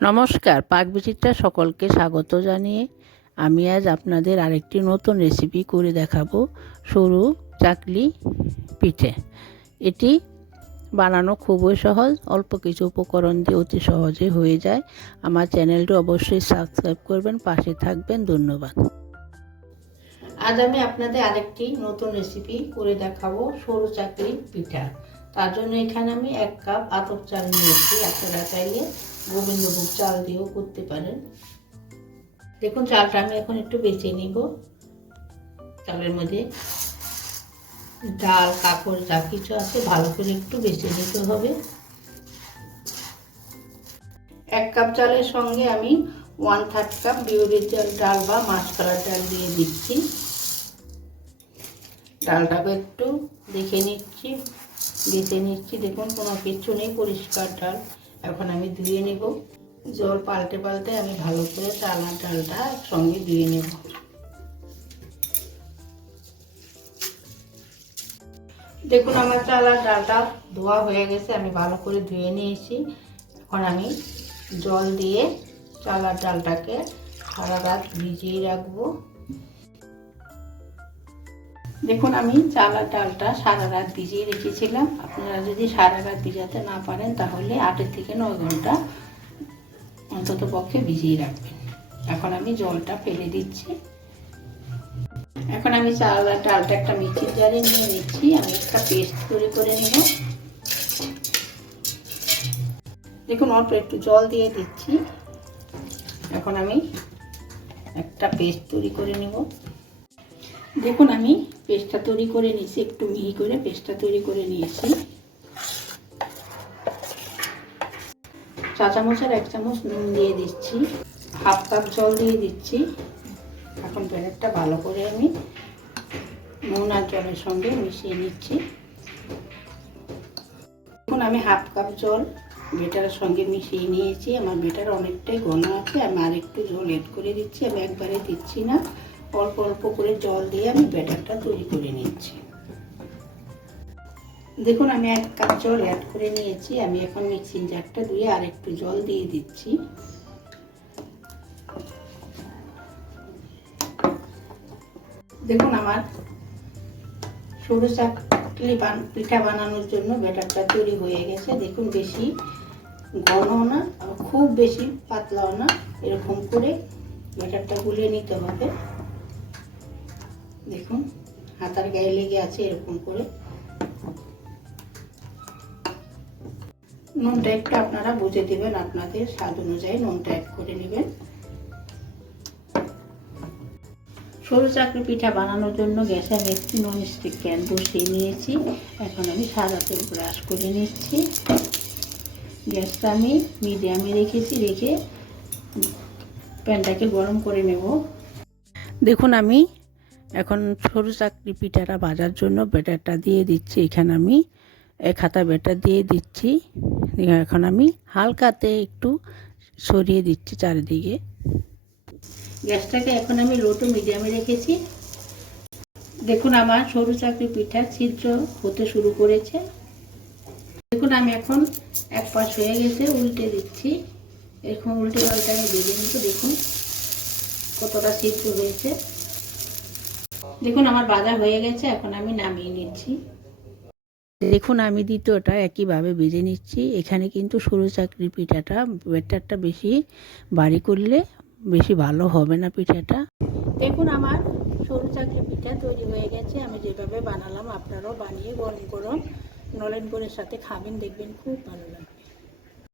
নমস্কার, পাকবিচিত্রা সকলকে স্বাগত জানিয়ে আমি আজ আপনাদের আরেকটি নতুন রেসিপি করে দেখাবো, সরু চাকলি পিঠে। এটি বানানো খুবই সহজ, অল্প কিছু উপকরণ দিয়ে অতি সহজে হয়ে যায়। আমার চ্যানেলটি অবশ্যই সাবস্ক্রাইব করবেন, পাশে থাকবেন। ধন্যবাদ। আজ আমি আপনাদের আরেকটি নতুন রেসিপি করে দেখাবো, সরু চাকলি পিঠা। তার জন্য এখানে আমি 1 কাপ আতপ চাল নিয়েছি। আপনারা চাইলে গোবিন্দভোগ চাল দিয়েও করতে পারেন। দেখুন, চালটা আমি এখন একটু বেছে নিব। চালের মধ্যে ডাল, কাপড় যা কিছু আছে ভালো করে একটু বেছে নিতে হবে। 1 কাপ চালের সঙ্গে আমি 1/3 কাপ বিউলির ডাল বা মাসকলার ডাল দিয়ে দিচ্ছি। ডালটাকে একটু দেখে নিচ্ছি, বেছে নিচ্ছি। দেখুন, কোনো কিছু নেই, পরিষ্কার ডাল। এখন আমি ধুয়ে নেব। জল পাল্টে পাল্টে আমি ভালো করে চাল আর ডালটা একসঙ্গে ধুয়ে নেব। দেখুন, আমার চাল আর ডালটা ধোয়া হয়ে গেছে, আমি ভালো করে ধুয়ে নিয়েছি। এখন আমি জল দিয়ে চাল আর ডালটাকে সারা রাত ভিজিয়ে রাখবো। দেখুন, আমি চাল আর ডালটা সারা রাত ভিজিয়ে রেখেছিলাম। আপনারা যদি সারা রাত ভিজাতে না পারেন তাহলে 8 থেকে 9 ঘন্টা অন্তত পক্ষে ভিজিয়ে রাখবেন। এখন আমি জলটা ফেলে দিচ্ছি। এখন আমি চাল আর ডালটা একটা মিক্সির জারে নিয়ে নিচ্ছি। আমি একটা পেস্ট তৈরি করে নেব। দেখুন, অল্প একটু জল দিয়ে দিচ্ছি। এখন আমি একটা পেস্ট তৈরি করে নেব। দেখুন, আমি পেস্টটা তৈরি করে নিয়েছি, একটু মিহি করে পেস্টটা তৈরি করে নিয়েছি। 4 চামচের 1 চামচ নুন দিয়ে দিচ্ছি, 1/2 কাপ জল দিয়ে দিচ্ছি। এখন ব্যাটারটা ভালো করে আমি নুন আর জলের সঙ্গে মিশিয়ে নিচ্ছি। এখন আমি 1/2 কাপ জল ব্যাটারের সঙ্গে মিশিয়ে নিয়েছি। আমার ব্যাটার অনেকটাই ঘন আছে, আমি আর একটু জল এড করে দিচ্ছি। আমি একবারে দিচ্ছি না, অল্প অল্প করে জল দিয়ে আমি ব্যাটারটা তৈরি করে নিচ্ছি। দেখুন, আমি 1 কাপ জল অ্যাড করে নিয়েছি। আমি এখন মিক্সিং জারটা ধুয়ে আর একটু জল দিয়ে দিচ্ছি। দেখুন, আমার সরু চাকলি পিঠা বানানোর জন্য ব্যাটারটা তৈরি হয়ে গেছে। দেখুন, বেশি ঘনও না, খুব বেশি পাতলাও না, এরকম করে ব্যাটারটা গুলিয়ে নিতে হবে। দেখুন, হাতার গায়ে লেগে আছে, এরকম করে। নুনটা একটু আপনারা বুঝে দেবেন, আপনাদের স্বাদ অনুযায়ী নুনটা অ্যাড করে নেবেন। সরু চাকলি পিঠা বানানোর জন্য গ্যাসে আমি একটি ননস্টিক প্যান বসিয়ে নিয়েছি। এখন আমি সাদা তেল ব্রাশ করে নিচ্ছি। গ্যাসটা আমি মিডিয়ামে রেখেছি, রেখে প্যানটাকে গরম করে নেব। দেখুন, আমি এখন সরু চাকলি পিঠাটা ভাজার জন্য ব্যাটারটা দিয়ে দিচ্ছি। এখানে আমি 1 হাতা ব্যাটার দিয়ে দিচ্ছি। এখন আমি হালকাতে একটু সরিয়ে দিচ্ছি চারিদিকে। গ্যাসটাকে এখন আমি লো টু মিডিয়ামে রেখেছি। দেখুন, আমার সরু চাকলি পিঠা ছিদ্র হতে শুরু করেছে। দেখুন, আমি এখন এক পাশ হয়ে গেছে, উল্টে দিচ্ছি। এরকম উল্টে পাল্টে আমি ভেজে নিব। দেখুন কতটা ছিদ্র হয়েছে। দেখুন, আমার ভাজা হয়ে গেছে, এখন আমি নামিয়ে নিচ্ছি। দেখুন, আমি দ্বিতীয়টা একইভাবে ভেজে নিচ্ছি। এখানে কিন্তু সরু চাকলির পিঠাটা ব্যাটারটা বেশি ভারী করলে বেশি ভালো হবে না পিঠাটা। দেখুন, আমার সরু চাকলি পিঠা তৈরি হয়ে গেছে। আমি যেভাবে বানালাম আপনারাও বানিয়ে গরম গরম নলেন গুড়ের সাথে খাবেন, দেখবেন খুব ভালো লাগবে।